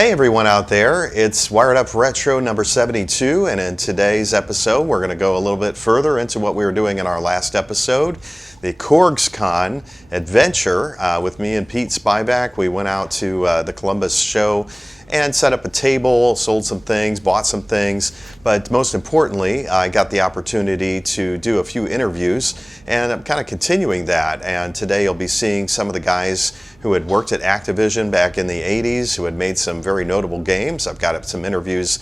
Hey everyone out there, it's Wired Up Retro number 72, and in today's episode we're going to go a little bit further into what we were doing in our last episode, the CORGs Con adventure with me and Pete Spivak. We went out to the Columbus show and set up a table, sold some things, bought some things, but most importantly, I got the opportunity to do a few interviews, and I'm kind of continuing that, and today you'll be seeing some of the guys who had worked at Activision back in the 80s, who had made some very notable games. I've got some interviews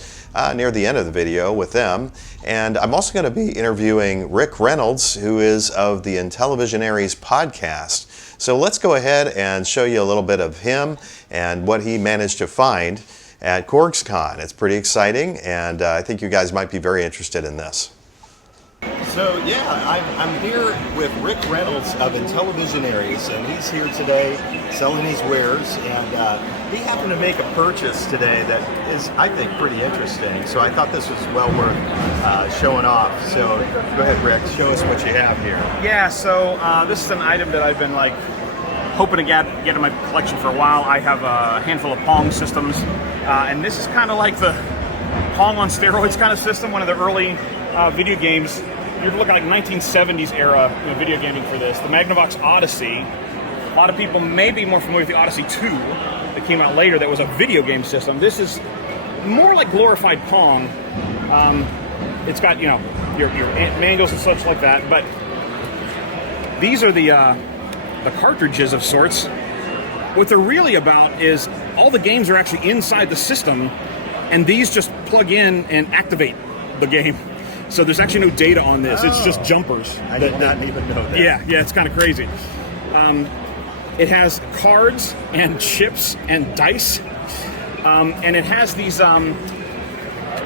near the end of the video with them, and I'm also going to be interviewing Rick Reynolds, who is of the Intellivisionaries podcast. So let's go ahead and show you a little bit of him and what he managed to find at CORGs Con. It's pretty exciting, and I think you guys might be very interested in this. So yeah, I'm here with Rick Reynolds of Intellivisionaries, and he's here today selling his wares, and he happened to make a purchase today that is, I think, pretty interesting. So I thought this was well worth showing off. So go ahead, Rick, show us what you have here. Yeah, so this is an item that I've been hoping to get in my collection for a while. I have a handful of Pong systems, and this is kind of like the Pong on steroids kind of system, one of the early video games. You're looking like 1970s era video gaming for this. The Magnavox Odyssey. A lot of people may be more familiar with the Odyssey 2 that came out later that was a video game system. This is more like glorified Pong. It's got, your manuals and such like that, but these are the cartridges of sorts. What they're really about is all the games are actually inside the system, and these just plug in and activate the game. So there's actually no data on this. It's just jumpers. I did not even know that. Yeah, it's kind of crazy. It has cards and chips and dice, and it has these overlays.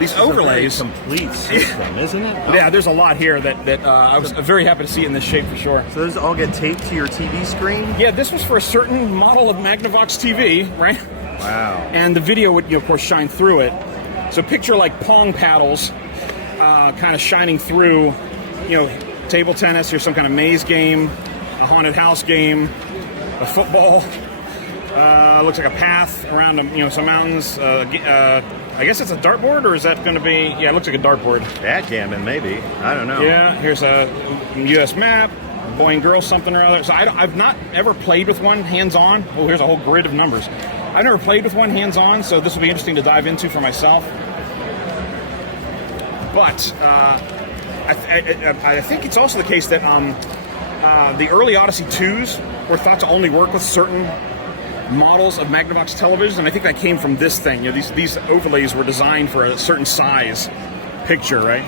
It's a very complete system, isn't it? Yeah, there's a lot here that I was very happy to see it in this shape for sure. So those all get taped to your TV screen? Yeah, this was for a certain model of Magnavox TV, right? Wow. And the video would, of course, shine through it. So picture like Pong paddles. Kind of shining through, table tennis or some kind of maze game, a haunted house game, a football. Looks like a path around, some mountains. I guess it's a dartboard, or is that going to be? Yeah, it looks like a dartboard. Backgammon, maybe. I don't know. Yeah, here's a U.S. map, boy and girl, something or other. So I've not ever played with one hands-on. Oh, here's a whole grid of numbers. I've never played with one hands-on, so this will be interesting to dive into for myself. But I think it's also the case that the early Odyssey 2s were thought to only work with certain models of Magnavox televisions, and I think that came from this thing. These overlays were designed for a certain size picture, right?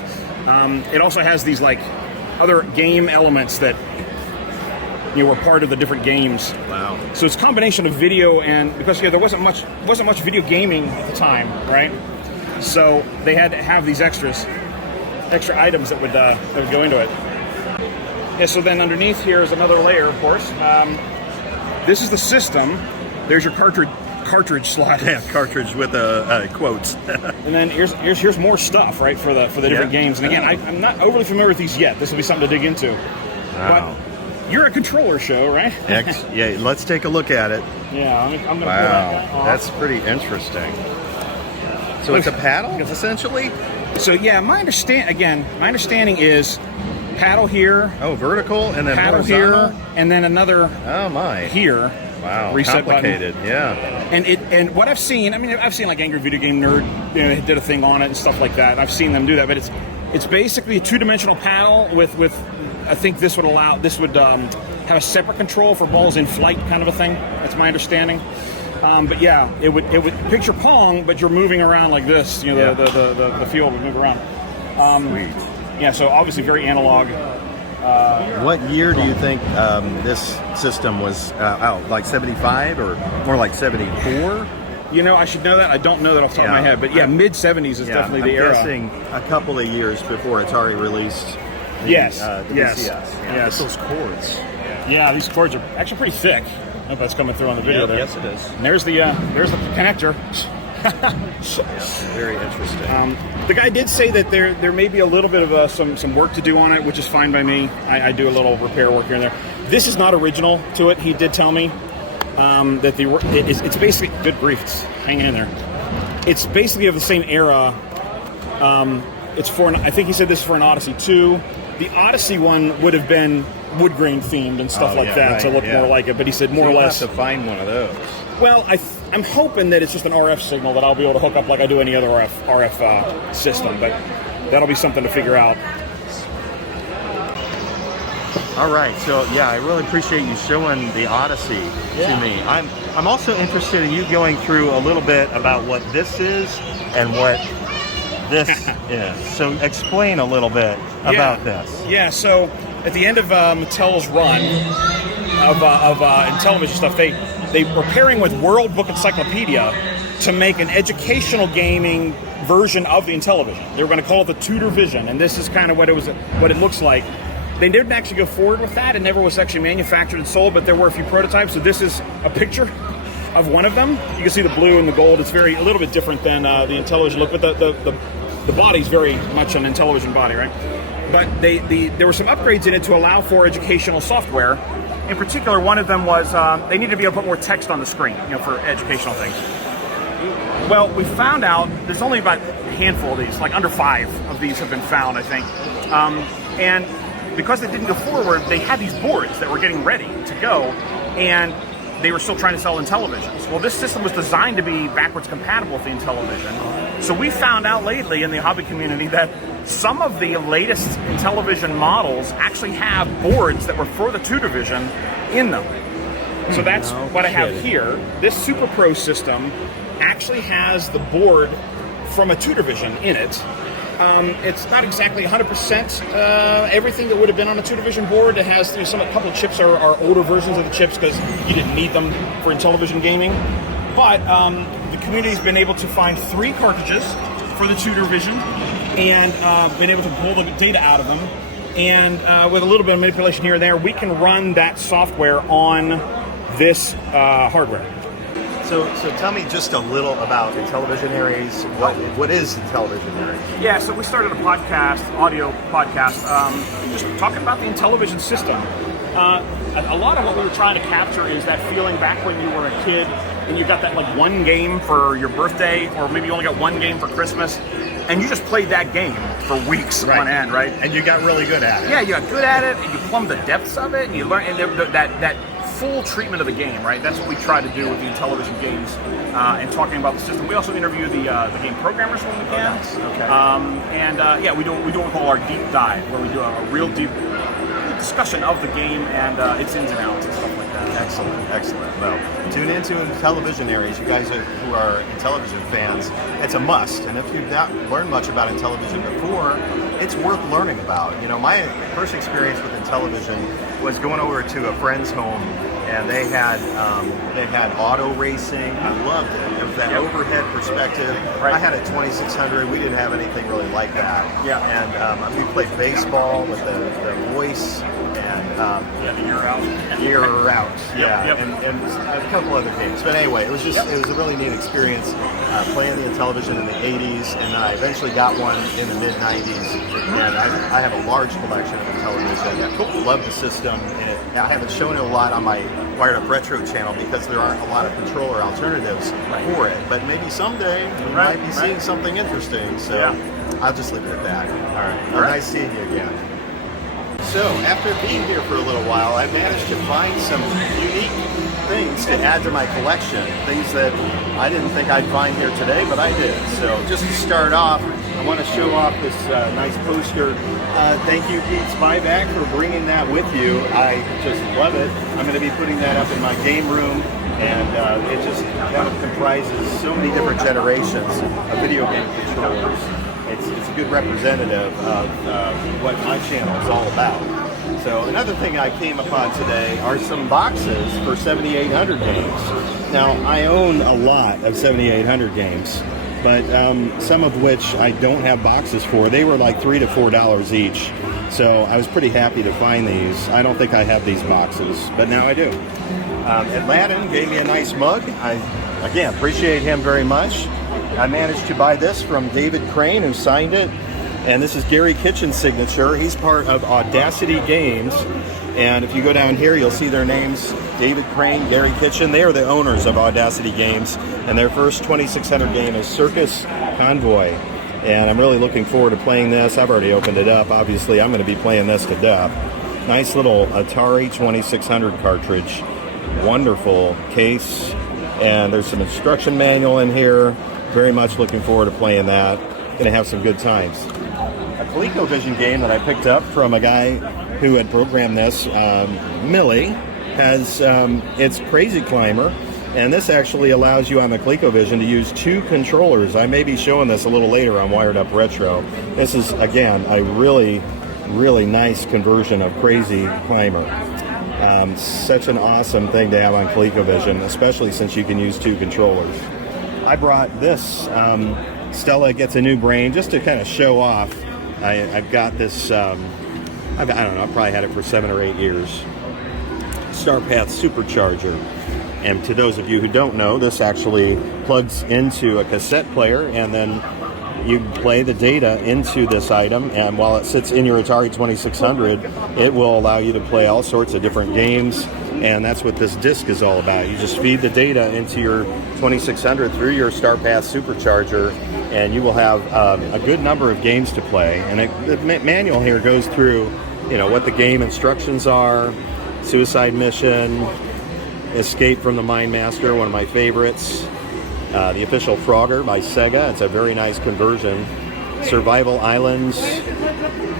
It also has these other game elements that were part of the different games. Wow! So it's a combination of video and because there wasn't much video gaming at the time, right? So they had to have these extra items that would go into it. Yeah. So then underneath here is another layer, of course. This is the system. There's your cartridge slot. Yeah, cartridge with quotes. And then here's more stuff, right, for the different games. And again, I'm not overly familiar with these yet. This will be something to dig into. Wow. But you're a controller show, right? Yeah. Let's take a look at it. Yeah. I'm gonna pull wow. that off. That's pretty interesting. So it's a paddle, essentially? So yeah, my understanding is paddle here. Oh, vertical and then paddle horizontal? Here, and then another here. Wow, reset complicated, button. Yeah. And what I've seen like Angry Video Game Nerd, they did a thing on it and stuff like that. I've seen them do that, but it's basically a two-dimensional paddle with I think this would have a separate control for balls in flight, kind of a thing. That's my understanding. But yeah, it would picture Pong, but you're moving around like this. The field would move around. Sweet. Yeah, so obviously very analog. What year do you think this system was out? Like 75 or more like 74? I should know that. I don't know that off the top of my head, but mid 70s is definitely the era. I'm guessing a couple of years before Atari released the VCS. Yes. Those cords. Yeah, these cords are actually pretty thick. I hope that's coming through on the video there. Yes, it is. And there's the connector. Very interesting. The guy did say that there may be a little bit of some work to do on it, which is fine by me. I do a little repair work here and there. This is not original to it. He did tell me that it's basically good grief. It's hanging in there. it's basically of the same era. It's for I think he said this is for an Odyssey 2. The Odyssey one would have been wood grain themed and stuff like that to look more like it. But he said more or less. Have to find one of those. Well, I'm hoping that it's just an RF signal that I'll be able to hook up like I do any other RF system. But that'll be something to figure out. All right, so yeah, I really appreciate you showing the Odyssey to me. I'm also interested in you going through a little bit about what this is and what this is. So explain a little bit about this. Yeah, so at the end of Mattel's run of Intellivision stuff, they were pairing with World Book Encyclopedia to make an educational gaming version of the Intellivision. They were going to call it the Tutor Vision, and this is kind of what it looks like. They didn't actually go forward with that. It never was actually manufactured and sold, but there were a few prototypes. So this is a picture of one of them. You can see the blue and the gold. It's a little bit different than the Intellivision look, but the body's very much an Intellivision body, right? But there were some upgrades in it to allow for educational software. In particular, one of them was they needed to be able to put more text on the screen, for educational things. Well, we found out there's only about a handful of these, like under 5 of these have been found, I think. And because they didn't go forward, they had these boards that were getting ready to go, and they were still trying to sell Intellivisions. Well, this system was designed to be backwards compatible with the Intellivision. So we found out lately in the hobby community that some of the latest Intellivision models actually have boards that were for the Tutor Vision in them. So that's what I have here. This Super Pro system actually has the board from a Tutor Vision in it. It's not exactly 100% everything that would have been on a Tutor Vision board. It has a couple of chips are older versions of the chips because you didn't need them for Intellivision gaming. But the community's been able to find 3 cartridges for the Tutor Vision and been able to pull the data out of them. And with a little bit of manipulation here and there, we can run that software on this hardware. So tell me just a little about Intellivisionaries. What is Intellivisionaries? Yeah, so we started a podcast, audio podcast, just talking about the Intellivision system. A lot of what we were trying to capture is that feeling back when you were a kid and you got that like one game for your birthday, or maybe you only got one game for Christmas, and you just played that game for weeks on end, right? And you got really good at it. Yeah, you got good at it, and you plumbed the depths of it, and you learned that full treatment of the game, right? That's what we try to do with the Intellivision games and talking about the system. We also interview the game programmers when we can. Okay. We do what we call our deep dive, where we do a real deep discussion of the game and its ins and outs and stuff like that. Excellent. Well, tune into Intellivisionaries. You guys who are Intellivision fans, it's a must. And if you've not learned much about Intellivision before, it's worth learning about. My first experience with Intellivision was going over to a friend's home, and they had auto racing. I loved it. It was that overhead perspective. Right. I had a 2600. We didn't have anything really like that. Yeah. And we played baseball with the voice and the Year Out. Yeah. Yep. And a couple other games. But anyway, it was a really neat experience playing the Intellivision in the 80s, and I eventually got one in the mid 90s. And I have a large collection of Intellivision. I love the system. And I haven't shown it a lot on my Wired Up Retro channel because there aren't a lot of controller alternatives for it. But maybe someday we might be seeing something interesting. So I'll just leave it at that. All right. Well, nice seeing you again. So after being here for a little while, I managed to find some unique things to add to my collection. Things that I didn't think I'd find here today, but I did. So just to start off, I want to show off this nice poster. Thank you, Pete Spivak, for bringing that with you. I just love it. I'm going to be putting that up in my game room, and it just kind of comprises so many different generations of video game controllers. It's a good representative of what my channel is all about. So another thing I came upon today are some boxes for 7800 games. Now, I own a lot of 7800 games, but some of which I don't have boxes for. They were like $3 to $4 each. So I was pretty happy to find these. I don't think I have these boxes, but now I do. Aladdin gave me a nice mug. I, again, appreciate him very much. I managed to buy this from David Crane, who signed it. And this is Garry Kitchen's signature. He's part of Audacity Games. And if you go down here, you'll see their names David Crane, Garry Kitchen. They are the owners of Audacity Games, and their first 2600 game is Circus Convoy. And I'm really looking forward to playing this. I've already opened it up. Obviously, I'm going to be playing this to death. Nice little Atari 2600 cartridge. Wonderful case. And there's some instruction manual in here. Very much looking forward to playing that. Going to have some good times. A Colecovision game that I picked up from a guy who had programmed this, Millie, has it's Crazy Climber, and this actually allows you on the ColecoVision to use 2 controllers. I may be showing this a little later on Wired Up Retro. This is, again, a really, really nice conversion of Crazy Climber. Such an awesome thing to have on ColecoVision, especially since you can use 2 controllers. I brought this, Stella Gets a New Brain, just to kind of show off. I've got this, I don't know, I've probably had it for 7 or 8 years. StarPath Supercharger. And to those of you who don't know, this actually plugs into a cassette player, and then you play the data into this item, and while it sits in your Atari 2600, it will allow you to play all sorts of different games, and that's what this disc is all about. You just feed the data into your 2600 through your StarPath Supercharger, and you will have a good number of games to play. And the manual here goes through, you know, what the game instructions are. Suicide Mission, Escape from the Mine Master, one of my favorites. The Official Frogger by Sega, it's a very nice conversion. Survival Islands,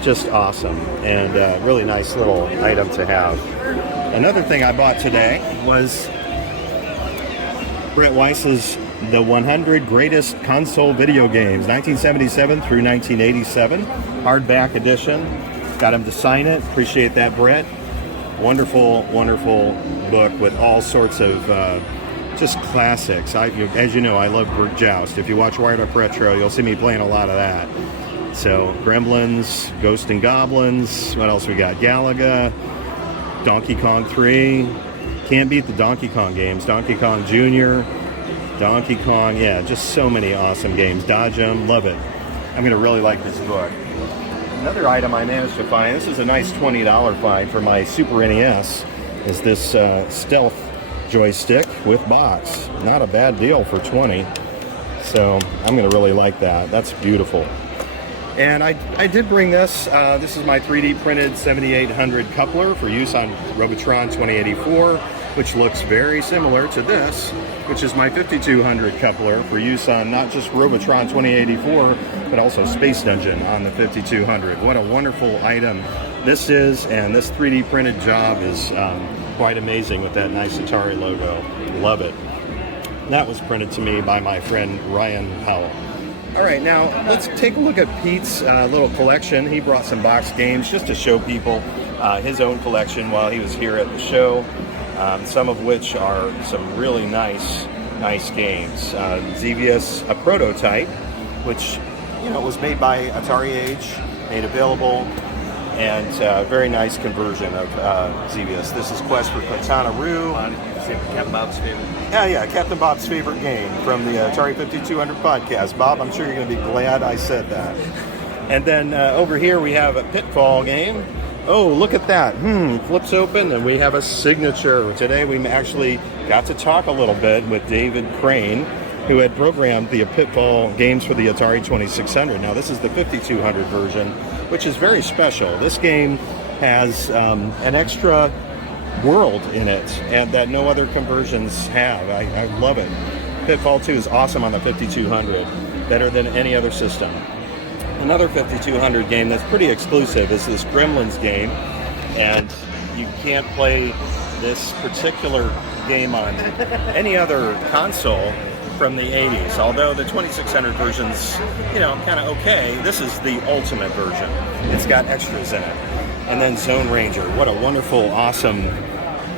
just awesome, and really nice little item to have. Another thing I bought today was Brett Weiss's The 100 Greatest Console Video Games, 1977 through 1987, hardback edition. Got him to sign it, appreciate that, Brett. Wonderful, wonderful book with all sorts of just classics. As you know, I love Joust. If you watch Wired Up Retro, you'll see me playing a lot of that. So, Gremlins, Ghost and Goblins, what else we got? Galaga, Donkey Kong 3. Can't beat the Donkey Kong games. Donkey Kong Jr., Donkey Kong, yeah, just so many awesome games. Dodge 'em, love it. I'm going to really like this book. Another item I managed to find, this is a nice $20 find for my Super NES, is this Stealth joystick with box. Not a bad deal for $20. So I'm going to really like that. That's beautiful. And I did bring this. This is my 3D printed 7800 coupler for use on Robotron 2084, which looks very similar to this, which is my 5200 coupler for use on not just Robotron 2084, but also Space Dungeon on the 5200. What a wonderful item this is, and this 3D printed job is quite amazing with that nice Atari logo. Love it. That was printed to me by my friend Ryan Powell. All right, now let's take a look at Pete's little collection. He brought some box games just to show people his own collection while he was here at the show, some of which are some really nice games. Xevious, a prototype, which was made by Atari Age, made available, and very nice conversion of Xevious. This is Quest for Quintana Roo. Captain Bob's favorite. Yeah, Captain Bob's favorite game from the Atari 5200 podcast. Bob, I'm sure you're going to be glad I said that. And then over here we have a Pitfall game. Oh, look at that. Flips open, and we have a signature. Today we actually got to talk a little bit with David Crane, who had programmed the Pitfall games for the Atari 2600. Now, this is the 5200 version, which is very special. This game has an extra world in it, and that no other conversions have. I love it. Pitfall 2 is awesome on the 5200, better than any other system. Another 5200 game that's pretty exclusive is this Gremlins game, and you can't play this particular game on any other console from the 80s. Although the 2600 version's, kind of okay, this is the ultimate version. It's got extras in it. And then Zone Ranger. What a wonderful, awesome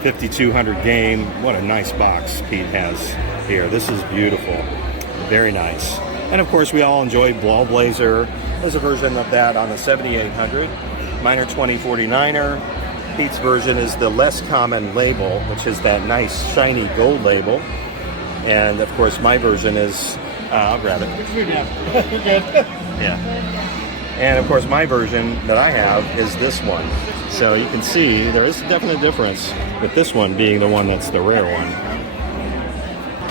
5200 game. What a nice box Pete has here. This is beautiful. Very nice. And of course, we all enjoy Ballblazer. There's a version of that on the 7800. Miner 2049er. Pete's version is the less common label, which is that nice shiny gold label. And of course, my version is, I'll grab it. You're good. Yeah. And of course, my version that I have is this one. So you can see there is a definite difference with this one being the one that's the rare one.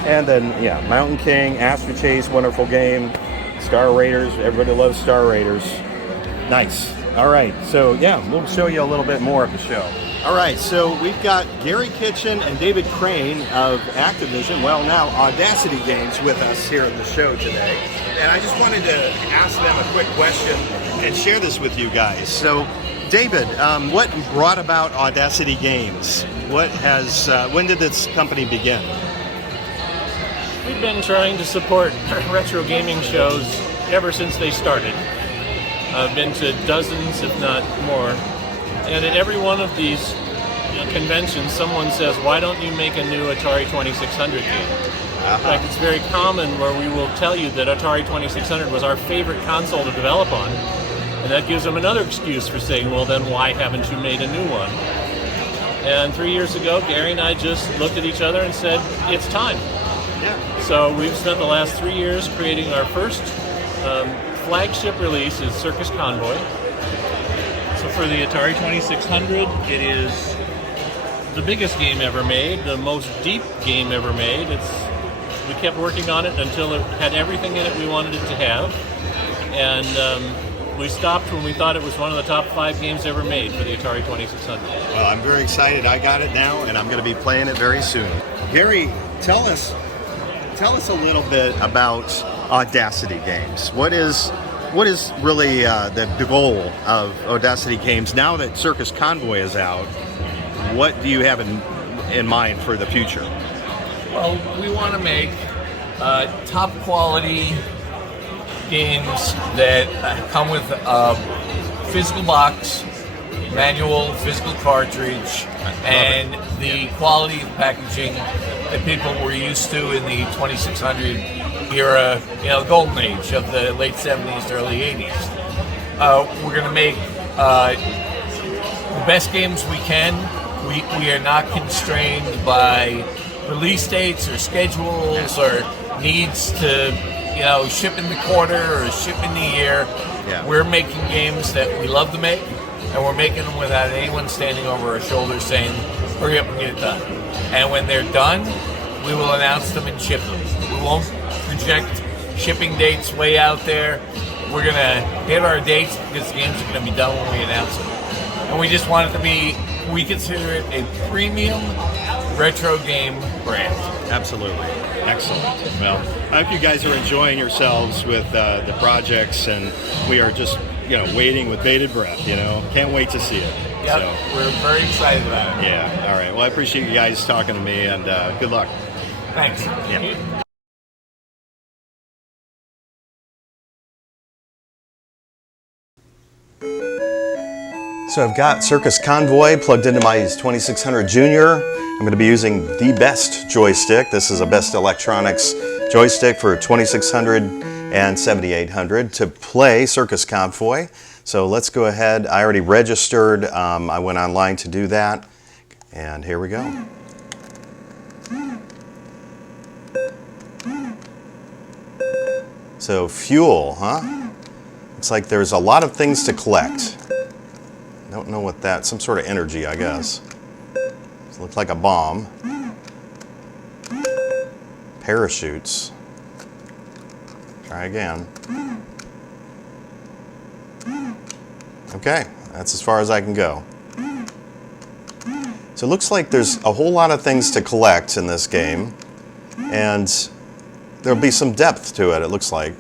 And then, yeah, Mountain King, Astro Chase, wonderful game. Star Raiders, everybody loves Star Raiders. Nice. All right, so yeah, we'll show you a little bit more of the show. All right, so we've got Garry Kitchen and David Crane of Activision, well now Audacity Games, with us here at the show today. And I just wanted to ask them a quick question and share this with you guys. So, David, what brought about Audacity Games? When did this company begin? We've been trying to support retro gaming shows ever since they started. I've been to dozens, if not more. And at every one of these conventions, someone says, why don't you make a new Atari 2600 game? In fact, it's very common where we will tell you that Atari 2600 was our favorite console to develop on. And that gives them another excuse for saying, well, then why haven't you made a new one? And 3 years ago, Gary and I just looked at each other and said, it's time. Yeah. So we've spent the last 3 years creating our first flagship release is Circus Convoy. So for the Atari 2600, it is the biggest game ever made, the most deep game ever made. We kept working on it until it had everything in it we wanted it to have. And we stopped when we thought it was one of the top 5 games ever made for the Atari 2600. Well, I'm very excited. I got it now, and I'm going to be playing it very soon. Gary, tell us a little bit about Audacity Games. What is really the goal of Audacity Games now that Circus Convoy is out? What do you have in mind for the future? Well, we want to make top quality games that come with a physical box, manual, physical cartridge, and the quality of packaging that people were used to in the 2600 era, the golden age of the late 70s, early 80s. We're going to make the best games we can. We are not constrained by release dates or schedules or needs to, ship in the quarter or ship in the year. Yeah. We're making games that we love to make, and we're making them without anyone standing over our shoulders saying, hurry up and get it done. And when they're done, we will announce them and ship them. We won't project shipping dates way out there. We're going to hit our dates because the games are going to be done when we announce them. And we just want it to be, we consider it a premium retro game brand. Absolutely. Excellent. Well, I hope you guys are enjoying yourselves with the projects, and we are just, waiting with bated breath, Can't wait to see it. Yep, So, we're very excited about it. yeah. All right. Well, I appreciate you guys talking to me, and good luck. Thanks. Yeah. So I've got Circus Convoy plugged into my 2600 Junior. I'm going to be using the best joystick. This is a Best Electronics joystick for 2600 and 7800 to play Circus Convoy. So let's go ahead. I already registered. I went online to do that. And here we go. So fuel, huh? Looks like there's a lot of things to collect. Don't know what that, some sort of energy, I guess. It looks like a bomb. Parachutes. Try again. Okay, that's as far as I can go. So it looks like there's a whole lot of things to collect in this game, and there'll be some depth to it, it looks like.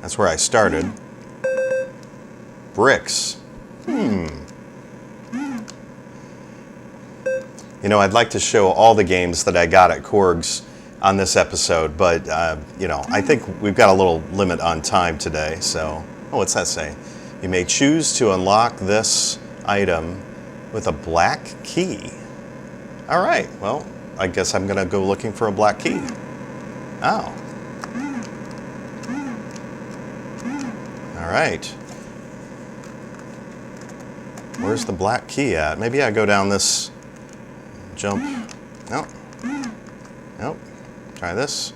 That's where I started. Bricks. I'd like to show all the games that I got at CORGs on this episode, but, I think we've got a little limit on time today, so... Oh, what's that say? You may choose to unlock this item with a black key. All right, well, I guess I'm going to go looking for a black key. Oh. All right. Where's the black key at? Maybe I go down this jump. Nope. Nope. Try this.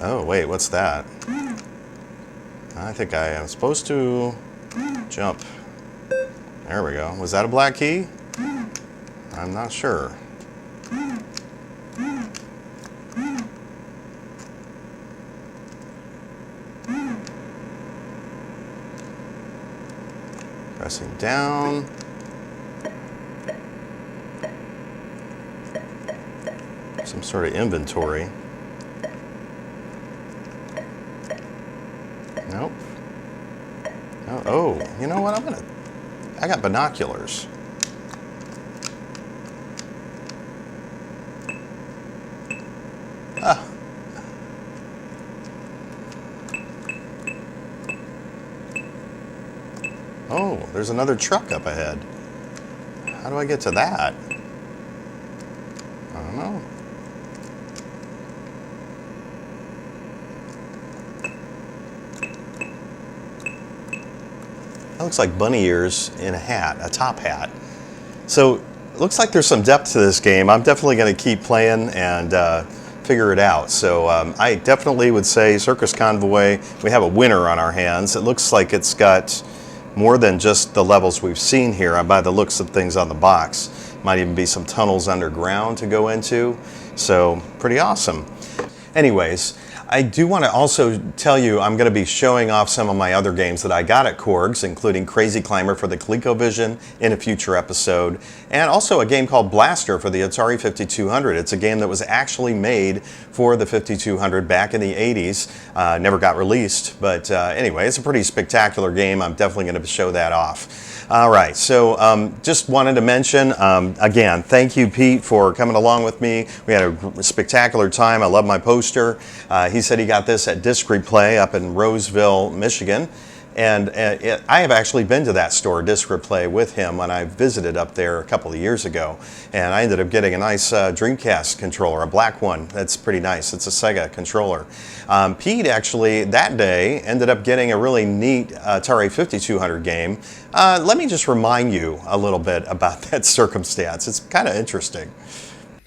Oh, wait, what's that? I think I am supposed to jump. There we go. Was that a black key? I'm not sure. Pressing down. Some sort of inventory. Nope. Oh, you know what? I got binoculars. Ah. Oh, there's another truck up ahead. How do I get to that? I don't know. That looks like bunny ears in a hat, a top hat. So it looks like there's some depth to this game. I'm definitely going to keep playing and figure it out. So I definitely would say Circus Convoy, we have a winner on our hands. It looks like it's got more than just the levels we've seen here by the looks of things on the box. Might even be some tunnels underground to go into. So pretty awesome. Anyways, I do want to also tell you I'm going to be showing off some of my other games that I got at CORGs, including Crazy Climber for the Colecovision in a future episode, and also a game called Blaster for the Atari 5200. It's a game that was actually made for the 5200 back in the 80s. Never got released, but anyway, it's a pretty spectacular game. I'm definitely going to show that off. All right, so just wanted to mention, again, thank you, Pete, for coming along with me. We had a spectacular time. I love my poster. He said he got this at Disc Replay up in Roseville, Michigan. And I have actually been to that store, Disc Replay, with him when I visited up there a couple of years ago. And I ended up getting a nice Dreamcast controller, a black one. That's pretty nice. It's a Sega controller. Pete actually, that day, ended up getting a really neat Atari 5200 game. Let me just remind you a little bit about that circumstance. It's kind of interesting.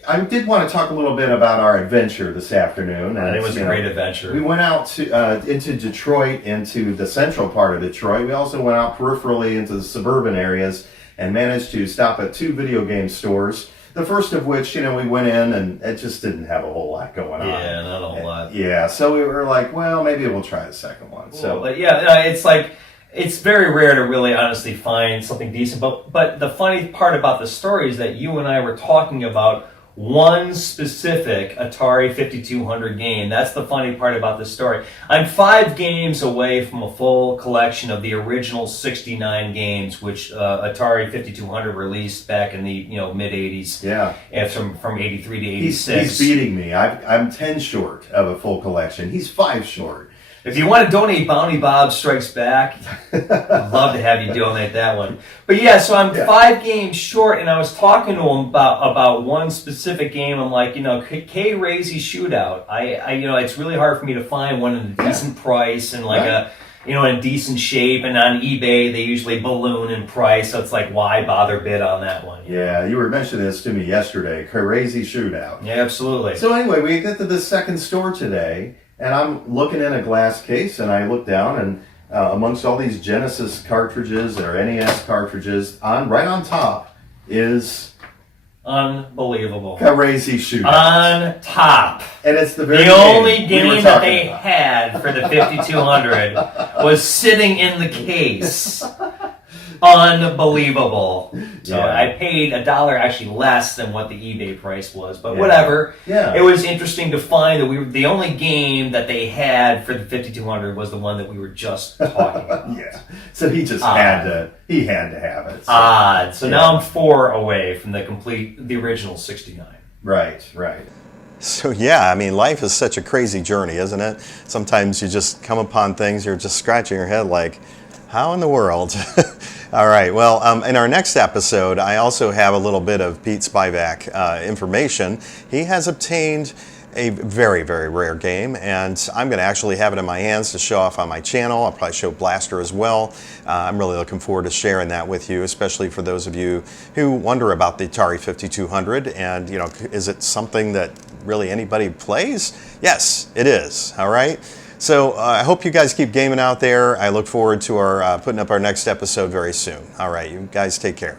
I did want to talk a little bit about our adventure this afternoon. It was a great adventure. We went out to into Detroit, into the central part of Detroit. We also went out peripherally into the suburban areas and managed to stop at 2 video game stores. The first of which, we went in and it just didn't have a whole lot going on. Yeah, not a whole lot. Yeah, so we were like, well, maybe we'll try the second one. Well, but yeah, it's very rare to really honestly find something decent. But the funny part about the story is that you and I were talking about one specific Atari 5200 game. That's the funny part about this story. I'm 5 games away from a full collection of the original 69 games, which Atari 5200 released back in the mid 80s. Yeah, and from 83 to 86. He's beating me. I'm 10 short of a full collection. He's 5 short. If you want to donate Bounty Bob Strikes Back, I'd love to have you donate that one. But yeah, so I'm 5 games short, and I was talking to him about one specific game. I'm like, Crazy Shootout. I it's really hard for me to find one at a decent price and in decent shape. And on eBay, they usually balloon in price, so it's like, why bother bid on that one? Yeah, you were mentioning this to me yesterday. Crazy Shootout. Yeah, absolutely. So anyway, we get to the second store today. And I'm looking in a glass case, and I look down, and amongst all these Genesis cartridges or NES cartridges, right on top is unbelievable Crazy Shootout. On top, and it's the only game that they had for the 5200 was sitting in the case. Unbelievable. So I paid $1 actually less than what the eBay price was, but whatever. Yeah. It was interesting to find that the only game that they had for the 5200 was the one that we were just talking about. Yeah. So he just had to have it. So. Odd. So now I'm 4 away from the original 69. Right. So yeah, life is such a crazy journey, isn't it? Sometimes you just come upon things, you're just scratching your head like, how in the world? All right, well, in our next episode, I also have a little bit of Pete Spivak information. He has obtained a very, very rare game, and I'm going to actually have it in my hands to show off on my channel. I'll probably show Blaster as well. I'm really looking forward to sharing that with you, especially for those of you who wonder about the Atari 5200 and, you know, is it something that really anybody plays? Yes, it is, all right? So I hope you guys keep gaming out there. I look forward to our putting up our next episode very soon. All right, you guys take care.